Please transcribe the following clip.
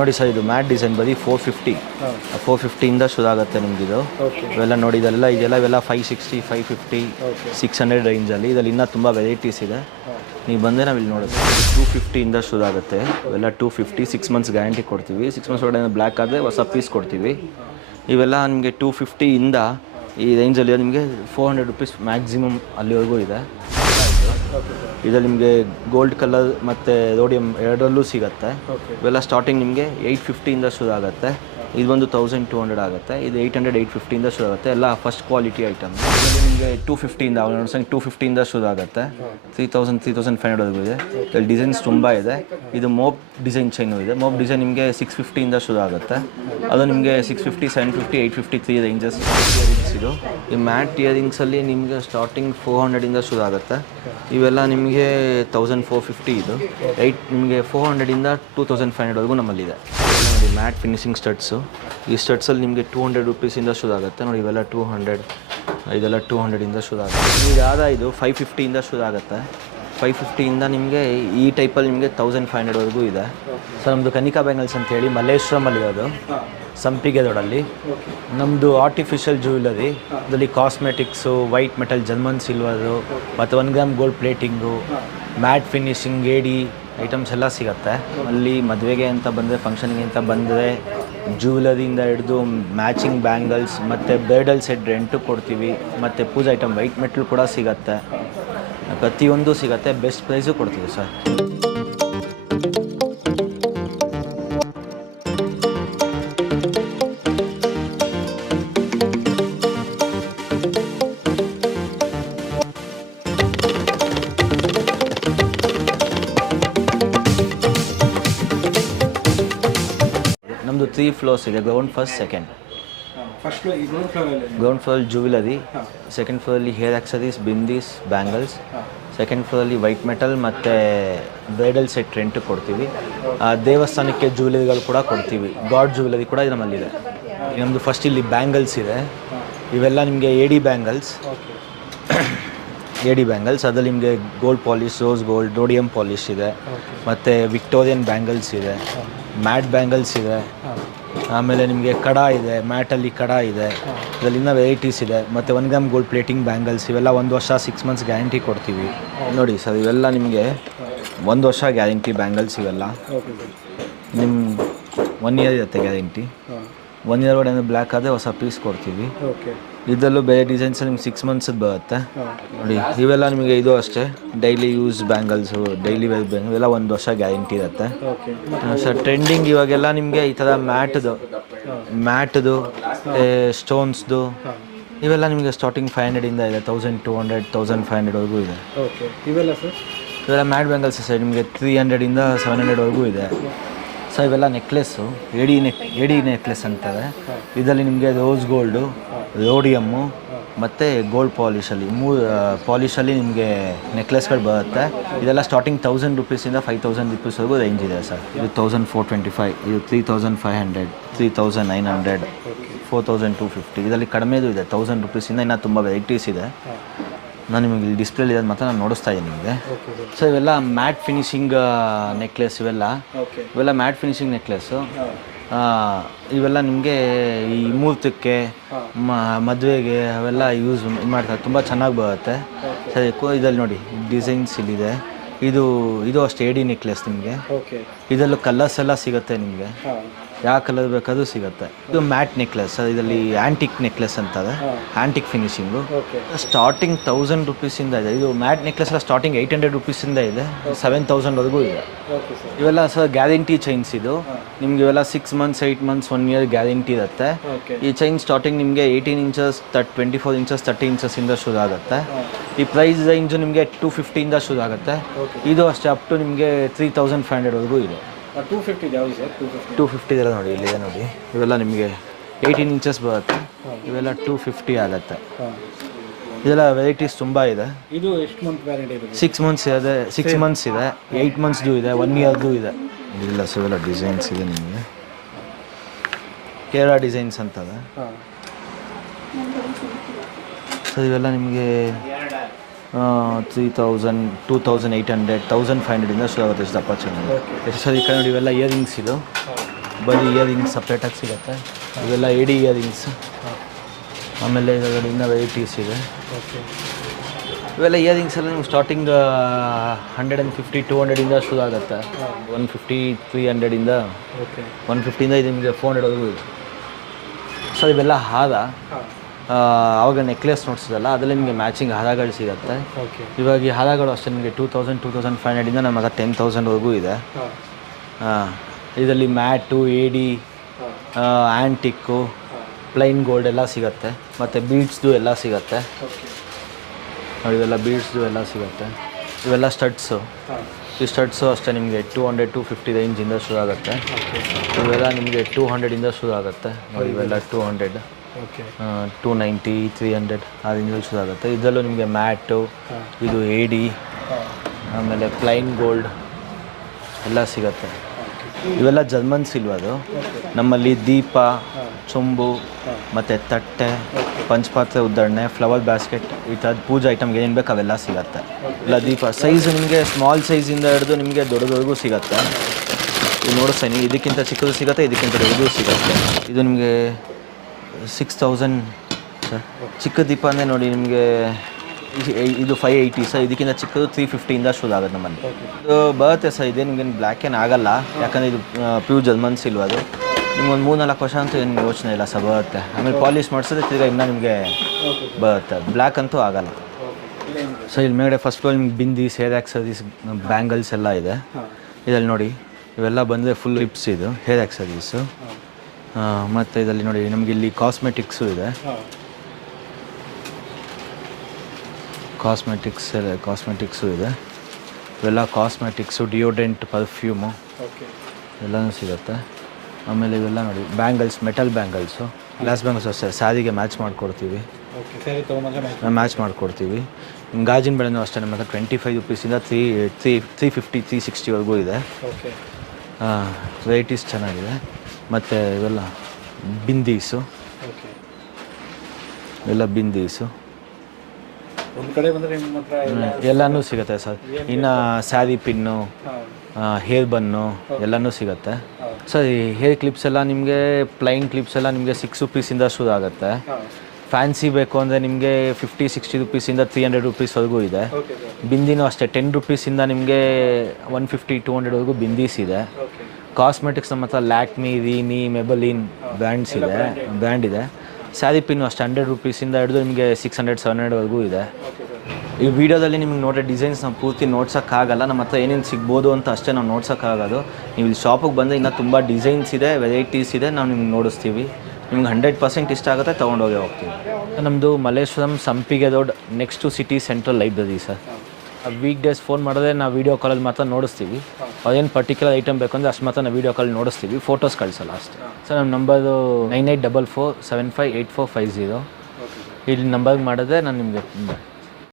ನೋಡಿ ಸರ್, ಇದು mat design ಬರೀ 450. 450ಇಂದ ಶುರು ಆಗುತ್ತೆ ನಿಮಗಿದು. ಇವೆಲ್ಲ ನೋಡಿ, ಇದೆಲ್ಲ 560, 550, 600 ರೇಂಜಲ್ಲಿ. ಇದರಲ್ಲಿ ಇನ್ನೂ ತುಂಬ ವೆರೈಟೀಸ್ ಇದೆ. ನೀವು ಬಂದರೆ ನಾವು ಇಲ್ಲಿ ನೋಡೋದು 250ಇಂದ ಶುರು ಆಗುತ್ತೆ. ಇವೆಲ್ಲ 250, 6 ಮಂತ್ಸ್ ಗ್ಯಾರಂಟಿ ಕೊಡ್ತೀವಿ. 6 ಮಂತ್ಸ್ ಒಳಗಡೆ ಬ್ಲ್ಯಾಕ್ ಆದರೆ ಹೊಸ ಪೀಸ್ ಕೊಡ್ತೀವಿ. ಇವೆಲ್ಲ ನಿಮಗೆ 250ಇಂದ ಈ ರೇಂಜಲ್ಲಿ ನಿಮಗೆ 400 ರುಪೀಸ್ ಮ್ಯಾಕ್ಸಿಮಮ್ ಅಲ್ಲಿವರೆಗೂ ಇದೆ. ಇದರಲ್ಲಿ ನಿಮಗೆ ಗೋಲ್ಡ್ ಕಲರ್ ಮತ್ತು ರೋಡಿಯಮ್ ಎರಡರಲ್ಲೂ ಸಿಗುತ್ತೆ. ಇವೆಲ್ಲ ಸ್ಟಾರ್ಟಿಂಗ್ ನಿಮಗೆ 850ಇಂದ ಶುರು ಆಗುತ್ತೆ. ಇದು ಒಂದು 1200 ಆಗುತ್ತೆ. ಇದು 800, 850ಇಂದ ಶುರು ಆಗುತ್ತೆ. ಎಲ್ಲ ಫಸ್ಟ್ ಕ್ವಾಲಿಟಿ ಐಟಮ್. ಇದರಲ್ಲಿ ನಿಮಗೆ 250ಇಂದ 250ಇಂದ ಶುರು ಆಗುತ್ತೆ. 3000, 3500ವರೆಗೂ ಇದೆ. ಇದರಲ್ಲಿ ಡಿಸೈನ್ಸ್ ತುಂಬ ಇದೆ. ಇದು ಮೋಪ್ ಡಿಸೈನ್ ಚೈನು ಇದೆ. ಮೋಪ್ ಡಿಸೈನ್ ನಿಮಗೆ 650ಇಂದ ಶುರು ಆಗುತ್ತೆ. ಅದು ನಿಮಗೆ 650, 750, 850, 3 ರೇಂಜಸ್ ಇಯರಿಂಗ್ಸ್ ಇದು. ಈ ಮ್ಯಾಟ್ ಇಯರಿಂಗ್ಸಲ್ಲಿ ನಿಮಗೆ ಸ್ಟಾರ್ಟಿಂಗ್ 400ಇಂದ ಶುರು ಆಗುತ್ತೆ. ಇವೆಲ್ಲ ನಿಮಗೆ 1450 ಇದು. ನಿಮಗೆ 400ಇಂದ 2500ವರೆಗೂ ನಮ್ಮಲ್ಲಿದೆ. ನೋಡಿ, ಮ್ಯಾಟ್ ಫಿನಿಶಿಂಗ್ ಸ್ಟಡ್ಸು. ಈ ಸ್ಟಡ್ಸಲ್ಲಿ ನಿಮಗೆ 200 ರುಪೀಸಿಂದ ಶುರು ಆಗುತ್ತೆ. ನೋಡಿ, ಇವೆಲ್ಲ 200, ಇದೆಲ್ಲ 200ಇಂದ ಶುರು ಆಗುತ್ತೆ. ಇದಾದ ಇದು 550ಇಂದ ಶುರು ಆಗುತ್ತೆ. 550ಇಂದ ನಿಮಗೆ ಈ ಟೈಪಲ್ಲಿ ನಿಮಗೆ 1500ವರೆಗೂ ಇದೆ. ಸರ್, ನಮ್ಮದು ಕನಿಕಾ ಬ್ಯಾಂಗಲ್ಸ್ ಅಂತೇಳಿ ಮಲ್ಲೇಶ್ವರಮಲ್ಲಿರೋದು, ಸಂಪಿಗೆ ರೋಡಲ್ಲಿ. ನಮ್ಮದು ಆರ್ಟಿಫಿಷಿಯಲ್ ಜ್ಯುವೆಲರಿ, ಇದರಲ್ಲಿ cosmetics, white metal, German silver ಮತ್ತು 1 ಗ್ರಾಮ್ ಗೋಲ್ಡ್ ಪ್ಲೇಟಿಂಗು, ಮ್ಯಾಟ್ ಫಿನಿಶಿಂಗ್, ಏಡಿ ಐಟಮ್ಸ್ ಎಲ್ಲ ಸಿಗುತ್ತೆ. ಅಲ್ಲಿ ಮದುವೆಗೆ ಅಂತ ಬಂದರೆ, ಫಂಕ್ಷನ್ಗೆ ಅಂತ ಬಂದರೆ ಜ್ಯುವೆಲರಿಯಿಂದ ಹಿಡಿದು ಮ್ಯಾಚಿಂಗ್ ಬ್ಯಾಂಗಲ್ಸ್ ಮತ್ತು ಬ್ರೈಡಲ್ ಸೆಟ್ ರೆಂಟು ಕೊಡ್ತೀವಿ. ಮತ್ತು ಪೂಜಾ ಐಟಮ್ ವೈಟ್ ಮೆಟಲ್ ಕೂಡ ಸಿಗುತ್ತೆ. ಪ್ರತಿಯೊಂದು ಸಿಗುತ್ತೆ. ಬೆಸ್ಟ್ ಪ್ರೈಸು ಕೊಡ್ತೀವಿ ಸರ್. ನಮ್ಮದು 3 ಫ್ಲೋರ್ಸ್ ಇದೆ. Ground first, second. Ground floor jewellery, second ಫ್ಲೋರಲ್ಲಿ hair accessories, bindis, bangles, second ಫ್ಲೋರಲ್ಲಿ ವೈಟ್ ಮೆಟಲ್ ಮತ್ತು ಬ್ರೈಡಲ್ ಸೆಟ್ ರೆಂಟು ಕೊಡ್ತೀವಿ. ದೇವಸ್ಥಾನಕ್ಕೆ ಜ್ಯುವೆಲರಿಗಳು ಕೂಡ ಕೊಡ್ತೀವಿ. ಗಾಡ್ ಜ್ಯುವೆಲರಿ ಕೂಡ ನಮ್ಮಲ್ಲಿದೆ. ನಮ್ಮದು ಫಸ್ಟ್ ಇಲ್ಲಿ ಬ್ಯಾಂಗಲ್ಸ್ ಇದೆ. ಇವೆಲ್ಲ ನಿಮಗೆ ಎಡಿ ಬ್ಯಾಂಗಲ್ಸ್. ಅದರಲ್ಲಿ ನಿಮಗೆ gold polish, rose gold, rhodium polish ಇದೆ. ಮತ್ತು ವಿಕ್ಟೋರಿಯನ್ ಬ್ಯಾಂಗಲ್ಸ್ ಇದೆ, ಮ್ಯಾಟ್ ಬ್ಯಾಂಗಲ್ಸ್ ಇದೆ. ಆಮೇಲೆ ನಿಮಗೆ ಕಡ ಇದೆ, ಮ್ಯಾಟಲ್ಲಿ ಕಡ ಇದೆ. ಇದರಲ್ಲಿ ಇನ್ನೂ ವೆರೈಟೀಸ್ ಇದೆ. ಮತ್ತು 1 ಗ್ರಾಮ್ ಗೋಲ್ಡ್ ಪ್ಲೇಟಿಂಗ್ ಬ್ಯಾಂಗಲ್ಸ್. ಇವೆಲ್ಲ 1 ವರ್ಷ 6 ಮಂತ್ಸ್ ಗ್ಯಾರಂಟಿ ಕೊಡ್ತೀವಿ. ನೋಡಿ ಸರ್, ಇವೆಲ್ಲ ನಿಮಗೆ 1 ವರ್ಷ ಗ್ಯಾರಂಟಿ ಬ್ಯಾಂಗಲ್ಸ್. ಇವೆಲ್ಲ ನಿಮ್ಮ 1 ಇಯರ್ ಇರುತ್ತೆ ಗ್ಯಾರಂಟಿ. 1 ಇಯರ್ ಒಳಗಡೆ ಬ್ಲ್ಯಾಕ್ ಆದರೆ ಹೊಸ ಪೀಸ್ ಕೊಡ್ತೀವಿ. ಇದರಲ್ಲೂ ಬೇರೆ ಡಿಸೈನ್ಸ್ ನಿಮ್ಗೆ 6 ಮಂತ್ಸದ್ದು ಬರುತ್ತೆ. ನೋಡಿ, ಇವೆಲ್ಲ ನಿಮಗೆ ಇದು ಅಷ್ಟೇ daily use bangles, daily wear bangle. ಇವೆಲ್ಲ 1 ವರ್ಷ ಗ್ಯಾರಂಟಿ ಇರುತ್ತೆ ಸರ್. ಟ್ರೆಂಡಿಂಗ್ ಇವಾಗೆಲ್ಲ ನಿಮಗೆ ಈ ಥರ ಮ್ಯಾಟ್ದು ಸ್ಟೋನ್ಸ್ದು ಇವೆಲ್ಲ ನಿಮಗೆ ಸ್ಟಾರ್ಟಿಂಗ್ 500ಇಂದ ಇದೆ. 1200, 1500ವರೆಗೂ ಇದೆ. ಇವೆಲ್ಲ ಮ್ಯಾಟ್ ಬ್ಯಾಂಗಲ್ಸ್ ಸರ್, ನಿಮಗೆ 300ಇಂದ 700ವರೆಗೂ ಇದೆ. ಸೊ ಇವೆಲ್ಲ ನೆಕ್ಲೆಸ್ಸು, ಎಡಿ ನೆಕ್ಲೆಸ್ ಅಂತಾರೆ. ಇದರಲ್ಲಿ ನಿಮಗೆ ರೋಸ್ ಗೋಲ್ಡು, ರೋಡಿಯಮ್ಮು ಮತ್ತು ಗೋಲ್ಡ್ ಪಾಲಿಶಲ್ಲಿ ನಿಮಗೆ ನೆಕ್ಲೆಸ್ಗಳು ಬರುತ್ತೆ. ಇದೆಲ್ಲ ಸ್ಟಾರ್ಟಿಂಗ್ 1000 ರುಪೀಸಿಂದ 5000 ರುಪೀಸ್ವರೆಗೂ ರೇಂಜ್ ಇದೆ ಸರ್. ಇದು 1425, ಇದು 3500, 3900, 4250. ಇದರಲ್ಲಿ ಕಡಿಮೆದು ಇದೆ. 1000 ರುಪೀಸಿಂದ ಇನ್ನೂ ತುಂಬ ವೆರೈಟೀಸ್ ಇದೆ. ನಾನು ನಿಮಗೆ ಇಲ್ಲಿ ಡಿಸ್ಪ್ಲೇಲಿ ಇರೋದು ಮಾತ್ರ ನಾನು ನೋಡಿಸ್ತಾ ಇದ್ದೀನಿ ನಿಮಗೆ. ಸೊ ಇವೆಲ್ಲ ಮ್ಯಾಟ್ ಫಿನಿಶಿಂಗ್ ನೆಕ್ಲೆಸ್. ಇವೆಲ್ಲ ಮ್ಯಾಟ್ ಫಿನಿಶಿಂಗ್ ನೆಕ್ಲೆಸ್ಸು. ಇವೆಲ್ಲ ನಿಮಗೆ ಈ ಮುಹೂರ್ತಕ್ಕೆ, ಮದುವೆಗೆ ಅವೆಲ್ಲ ಯೂಸ್ ಮಾಡ್ತಾರೆ. ತುಂಬ ಚೆನ್ನಾಗಿ ಬರುತ್ತೆ ಸರಿ. ಇದರಲ್ಲಿ ನೋಡಿ ಡಿಸೈನ್ಸ್ ಇಲ್ಲಿದೆ. ಇದು ಅಷ್ಟೇ ಎಡಿ ನೆಕ್ಲೆಸ್. ನಿಮಗೆ ಇದರಲ್ಲೂ ಕಲರ್ಸ್ ಎಲ್ಲ ಸಿಗುತ್ತೆ. ನಿಮಗೆ ಯಾವ ಕಲರ್ ಬೇಕಾದರೂ ಸಿಗುತ್ತೆ. ಇದು ಮ್ಯಾಟ್ ನೆಕ್ಲೆಸ್. ಇದರಲ್ಲಿ ಆ್ಯಂಟಿಕ್ ನೆಕ್ಲೆಸ್ ಅಂತಾರೆ. ಆ್ಯಂಟಿಕ್ ಫಿನಿಶಿಂಗು. ಸ್ಟಾರ್ಟಿಂಗ್ 1000 ರುಪೀಸಿಂದ ಇದೆ. ಇದು ಮ್ಯಾಟ್ ನೆಕ್ಲೆಸ್ ಎಲ್ಲ ಸ್ಟಾರ್ಟಿಂಗ್ 800 ರುಪೀಸಿಂದ ಇದೆ. 7000ವರೆಗೂ ಇದೆ. ಇವೆಲ್ಲ ಸರ್ ಗ್ಯಾರಂಟಿ ಚೈನ್ಸ್. ಇದು ನಿಮ್ಗೆ ಇವೆಲ್ಲ 6 ಮಂತ್ಸ್, 8 ಮಂತ್ಸ್, 1 ಇಯರ್ ಗ್ಯಾರಂಟಿ ಇರುತ್ತೆ. ಈ ಚೈನ್ ಸ್ಟಾರ್ಟಿಂಗ್ ನಿಮಗೆ 18 ಇಂಚಸ್, 24 ಇಂಚಸ್, 30 ಇಂಚಸ್ಸಿಂದ ಶುರು ಆಗುತ್ತೆ. ಈ ಪ್ರೈಸ್ ರೇಂಜು ನಿಮಗೆ 250ಇಂದ ಶುರು ಆಗುತ್ತೆ. ಇದು ಅಷ್ಟೇ ಅಪ್ ಟು ನಿಮಗೆ 3500ವರೆಗೂ ಇದೆ. 250 ಇದೆಲ್ಲ ನೋಡಿ, ಇಲ್ಲಿದೆ ನೋಡಿ. ಇವೆಲ್ಲ ನಿಮಗೆ 18 ಇಂಚಸ್ ಬರುತ್ತೆ. ಇವೆಲ್ಲ 250 ಆಗುತ್ತೆ. ಇದೆಲ್ಲ ವೆರೈಟೀಸ್ ತುಂಬ ಇದೆ. ಇದು ಎಷ್ಟು ಮಂತ್ ವ್ಯಾರಂಟಿ ಇದೆ? 6 ಮಂತ್ಸ್ ಇದೆ, 6 ಮಂತ್ಸ್ ಇದೆ, 8 ಮಂತ್ಸ್ದು ಇದೆ, 1 ಇಯರ್ದು ಇದೆ. ಇಲ್ಲ ಸೊ ಇವೆಲ್ಲ ಡಿಸೈನ್ಸ್ ಇದೆ ನಿಮಗೆ. ಕೇರಳ ಡಿಸೈನ್ಸ್ ಅಂತದೆ. ಸೊ ಇವೆಲ್ಲ ನಿಮಗೆ 3000, 2800, 1500ಇಂದ ಶುರು ಆಗುತ್ತೆ. ಎಷ್ಟು ದಪ್ಪ ಚೆನ್ನಾಗಿ. ಎಷ್ಟು ಸರಿ ಈ ಕಡೆ ನೋಡಿ, ಇವೆಲ್ಲ ಇಯರಿಂಗ್ಸ್. ಇದು ಬರೀ ಇಯರಿಂಗ್ಸ್ ಸಪ್ರೇಟಾಗಿ ಸಿಗುತ್ತೆ. ಇವೆಲ್ಲ ಎಡಿ ಇಯರಿಂಗ್ಸ್. ಆಮೇಲೆ ಇದರಲ್ಲಿ ಇನ್ನೂ ವೆರೈಟೀಸ್ ಇದೆ. ಓಕೆ. ಇವೆಲ್ಲ ಇಯರಿಂಗ್ಸ್ ಎಲ್ಲ ನಿಮ್ಗೆ ಸ್ಟಾರ್ಟಿಂಗ್ 150 200ಇಂದ ಶುರು ಆಗುತ್ತೆ. 150 300ಇಂದ ಓಕೆ. 150ಇಂದ ಇದು ನಿಮಗೆ 400ವರೆಗೂ ಇದೆ. ಸೊ ಇವೆಲ್ಲ ಹಾರ. ಆವಾಗ ನೆಕ್ಲೆಸ್ ನೋಡ್ಸೋದಲ್ಲ, ಅದರಲ್ಲಿ ನಿಮಗೆ ಮ್ಯಾಚಿಂಗ್ ಹಾರಗಳು ಸಿಗುತ್ತೆ. ಓಕೆ. ಇವಾಗ ಈ ಹಾರಗಳು ಅಷ್ಟೇ ನಿಮಗೆ 2000 2500ಇಂದ ನಮ್ಮ ಹತ್ರ 10,000ವರೆಗೂ ಇದೆ. ಇದರಲ್ಲಿ ಮ್ಯಾಟು, ಎಡಿ, ಆ್ಯಂಟಿಕ್ಕು, ಪ್ಲೈನ್ ಗೋಲ್ಡ್ ಎಲ್ಲ ಸಿಗುತ್ತೆ. ಮತ್ತು ಬೀಡ್ಸ್ದು ಎಲ್ಲ ಸಿಗುತ್ತೆ. ನೋಡಿ ಇವೆಲ್ಲ ಬೀಡ್ಸ್ದು ಎಲ್ಲ ಸಿಗುತ್ತೆ. ಇವೆಲ್ಲ ಸ್ಟಡ್ಸು. ಈ ಸ್ಟಡ್ಸು ಅಷ್ಟೇ ನಿಮಗೆ 200 250 ರೇಂಜಿಂದ ಶುರು ಆಗುತ್ತೆ. ಇವೆಲ್ಲ ನಿಮಗೆ 200ಇಂದ ಶುರು ಆಗುತ್ತೆ. ನೋಡಿ ಇವೆಲ್ಲ 200, 290 300 ಆ ರೇಂಜಲ್ಲಿ ಶುರು ಆಗುತ್ತೆ. ಇದರಲ್ಲೂ ನಿಮಗೆ ಮ್ಯಾಟು, ಇದು ಎಡಿ, ಆಮೇಲೆ ಪ್ಲೈನ್ ಗೋಲ್ಡ್ ಎಲ್ಲ ಸಿಗುತ್ತೆ. ಇವೆಲ್ಲ ಜರ್ಮನ್ ಸಿಲ್ವದು. ನಮ್ಮಲ್ಲಿ ದೀಪ, ಚೊಂಬು ಮತ್ತು ತಟ್ಟೆ, ಪಂಚಪಾತ್ರೆ ಉದ್ದರಣೆ, ಫ್ಲವರ್ ಬ್ಯಾಸ್ಕೆಟ್, ಈ ಥರದ ಪೂಜೆ ಐಟಮ್ಗೆ ಏನೇನು ಬೇಕು ಅವೆಲ್ಲ ಸಿಗುತ್ತೆ. ಇಲ್ಲ ದೀಪ ಸೈಜ್ ನಿಮಗೆ ಸ್ಮಾಲ್ ಸೈಜಿಂದ ಹಿಡಿದು ನಿಮಗೆ ದೊಡ್ಡದವರೆಗೂ ಸಿಗುತ್ತೆ. ಇದು ನೋಡಿಸ್ತಾ ನೀವು, ಇದಕ್ಕಿಂತ ಚಿಕ್ಕದು ಸಿಗುತ್ತೆ, ಇದಕ್ಕಿಂತ ದೊಡ್ಡದು ಸಿಗುತ್ತೆ. ಇದು ನಿಮಗೆ 6000 ಸರ್. ಚಿಕ್ಕ ದೀಪ ಅಂದರೆ ನೋಡಿ ನಿಮಗೆ ಇದು 580 ಸರ್. ಇದಕ್ಕಿಂತ ಚಿಕ್ಕದು 350ಇಂದ ಶುರು ಆಗುತ್ತೆ ನಮ್ಮಲ್ಲಿ. ಇದು ಬರುತ್ತೆ ಸರ್. ಇದೇ ನಿಮಗೇನು ಬ್ಲ್ಯಾಕ್ ಏನು ಆಗೋಲ್ಲ, ಯಾಕಂದರೆ ಇದು ಪ್ಯೂರ್ ಜರ್ಮನ್ ಸಿಲ್ವ. ಅದು ನಿಮ್ಗೊಂದು 3-4 ವರ್ಷ ಅಂತೂ ಏನು ಯೋಚನೆ ಇಲ್ಲ ಸರ್, ಬರುತ್ತೆ. ಆಮೇಲೆ ಪಾಲಿಷ್ ಮಾಡಿಸಿದ್ರೆ ತಿರ್ಗಿ ಇನ್ನೂ ನಿಮಗೆ ಬರುತ್ತೆ. ಬ್ಲ್ಯಾಕ್ ಅಂತೂ ಆಗೋಲ್ಲ. ಸೊ ಇಲ್ಲಿ ಮೇಲ್ಗಡೆ ಫಸ್ಟ್ ಆಲ್ ನಿಮ್ಗೆ ಬಿಂದಿ, ಹೇರ್ ಆಕ್ಸರೀಸ್, ಬ್ಯಾಂಗಲ್ಸ್ ಎಲ್ಲ ಇದೆ. ಇದರಲ್ಲಿ ನೋಡಿ ಇವೆಲ್ಲ ಬಂದರೆ ಫುಲ್ ಲಿಪ್ಸ್, ಇದು ಹೇರ್ ಆಕ್ಸರೀಸು. ಮತ್ತು ಇದರಲ್ಲಿ ನೋಡಿ ನಮಗೆ ಇಲ್ಲಿ ಕಾಸ್ಮೆಟಿಕ್ಸು ಇದೆ. ಕಾಸ್ಮೆಟಿಕ್ಸು ಇದೆ. ಇವೆಲ್ಲ ಕಾಸ್ಮೆಟಿಕ್ಸು, ಡಿಯೋಡೆಂಟ್, ಪರ್ಫ್ಯೂಮು ಎಲ್ಲನೂ ಸಿಗುತ್ತೆ. ಆಮೇಲೆ ಇವೆಲ್ಲ ನೋಡಿ bangles, metal bangles, glass bangles ಅಷ್ಟೇ ಸ್ಯಾರಿಗೆ ಮ್ಯಾಚ್ ಮಾಡಿಕೊಡ್ತೀವಿ. ಮ್ಯಾಚ್ ಮಾಡಿಕೊಡ್ತೀವಿ. ಗಾಜಿನ ಬೆಳೆನೂ ಅಷ್ಟೇ ನಮ್ಮ ಹತ್ರ 25 ರೂಪೀಸಿಂದ 350 360ವರೆಗೂ ಇದೆ. ವೆರೈಟೀಸ್ ಚೆನ್ನಾಗಿದೆ. ಮತ್ತು ಇವೆಲ್ಲ ಬಿಂದೀಸು, ಇವೆಲ್ಲ ಬಿಂದೀಸು ಒಂದು ಕಡೆ ಬಂದರೆ ನಿಮ್ಮ ಹತ್ರ ಎಲ್ಲನೂ ಸಿಗುತ್ತೆ ಸರ್. ಇನ್ನು ಸ್ಯಾರಿ ಪಿನ್ನು, ಹೇರ್ ಬನ್ನು ಎಲ್ಲನೂ ಸಿಗುತ್ತೆ ಸರ್. ಈ ಹೇರ್ ಕ್ಲಿಪ್ಸ್ ಎಲ್ಲ ನಿಮಗೆ ಪ್ಲೈನ್ ಕ್ಲಿಪ್ಸ್ ಎಲ್ಲ ನಿಮಗೆ 6 ರೂಪೀಸಿಂದ ಶುರು ಆಗುತ್ತೆ. ಫ್ಯಾನ್ಸಿ ಬೇಕು ಅಂದರೆ ನಿಮಗೆ 50-60 ರೂಪೀಸಿಂದ 300 ರೂಪೀಸ್ವರೆಗೂ ಇದೆ. ಬಿಂದಿನೂ ಅಷ್ಟೇ 10 ರೂಪೀಸಿಂದ ನಿಮಗೆ 150 200ವರೆಗೂ ಬಿಂದೀಸ್ ಇದೆ. ಕಾಸ್ಮೆಟಿಕ್ಸ್ ನಮ್ಮ ಹತ್ರ ಲ್ಯಾಕ್ಮಿ, ರೀನಿ, ಮೆಬಲಿನ್ ಬ್ರ್ಯಾಂಡ್ ಇದೆ. ಸ್ಯಾರಿ ಪಿನ್ನು ಅಷ್ಟೇ 100 ರೂಪೀಸಿಂದ ಹಿಡಿದು ನಿಮಗೆ 600 700ವರೆಗೂ ಇದೆ. ಈ ವಿಡಿಯೋದಲ್ಲಿ ನಿಮ್ಗೆ ನೋಡೋ ಡಿಸೈನ್ಸ್ ನಾವು ಪೂರ್ತಿ ನೋಡ್ಸೋಕ್ಕಾಗಲ್ಲ. ನಮ್ಮ ಹತ್ರ ಏನೇನು ಸಿಗ್ಬೋದು ಅಂತ ಅಷ್ಟೇ ನಾವು ನೋಡ್ಸೋಕ್ಕಾಗೋದು. ನೀವು ಇಲ್ಲಿ ಶಾಪಿಗೆ ಬಂದರೆ ಇನ್ನೂ ತುಂಬ ಡಿಸೈನ್ಸ್ ಇದೆ, ವೆರೈಟೀಸ್ ಇದೆ, ನಾವು ನಿಮ್ಗೆ ನೋಡಿಸ್ತೀವಿ. ನಿಮ್ಗೆ 100% ಇಷ್ಟ ಆಗುತ್ತೆ, ತೊಗೊಂಡೋಗಿ ಹೋಗ್ತೀವಿ. ನಮ್ಮದು ಮಲ್ಲೇಶ್ವರಂ ಸಂಪಿಗೆ road next city central library sir. Week days phone ಮಾಡಿದ್ರೆ ನಾವು ವೀಡಿಯೋ ಕಾಲಲ್ಲಿ ಮಾತ್ರ ನೋಡಿಸ್ತೀವಿ. ಅದೇನು ಪರ್ಟಿಕ್ಯುಲರ್ ಐಟಮ್ ಬೇಕಂದರೆ ಅಷ್ಟು ಮಾತ್ರ ನಾವು ವೀಡಿಯೋ ಕಾಲ್ ನೋಡಿಸ್ತೀವಿ, ಫೋಟೋಸ್ ಕಳಿಸಲ್ಲ ಅಷ್ಟೇ. ಸರ್ ನಮ್ಮ ನಂಬರು 9844758450. ಇಲ್ಲಿ ನಂಬರ್ಗೆ ಮಾಡಿದ್ರೆ ನಾನು ನಿಮಗೆ